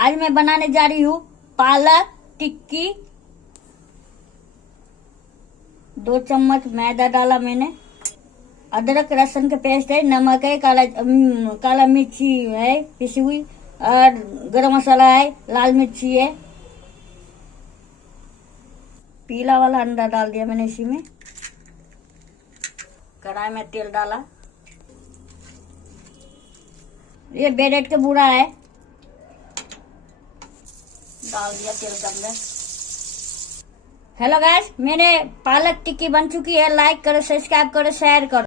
आज मैं बनाने जा रही हूँ पालक टिक्की। 2 चम्मच मैदा डाला मैंने, अदरक लहसुन का पेस्ट है, नमक है, काला मिर्ची है पिसी हुई, और गरम मसाला है, लाल मिर्ची है। पीला वाला अंडा डाल दिया मैंने इसी में। कढ़ाई में तेल डाला, ये ब्रेड का बूरा है, डाल दिया तेल के अंदर। हेलो गाइस, मेरे पालक टिक्की बन चुकी है। लाइक करो, सब्सक्राइब करो, शेयर करो।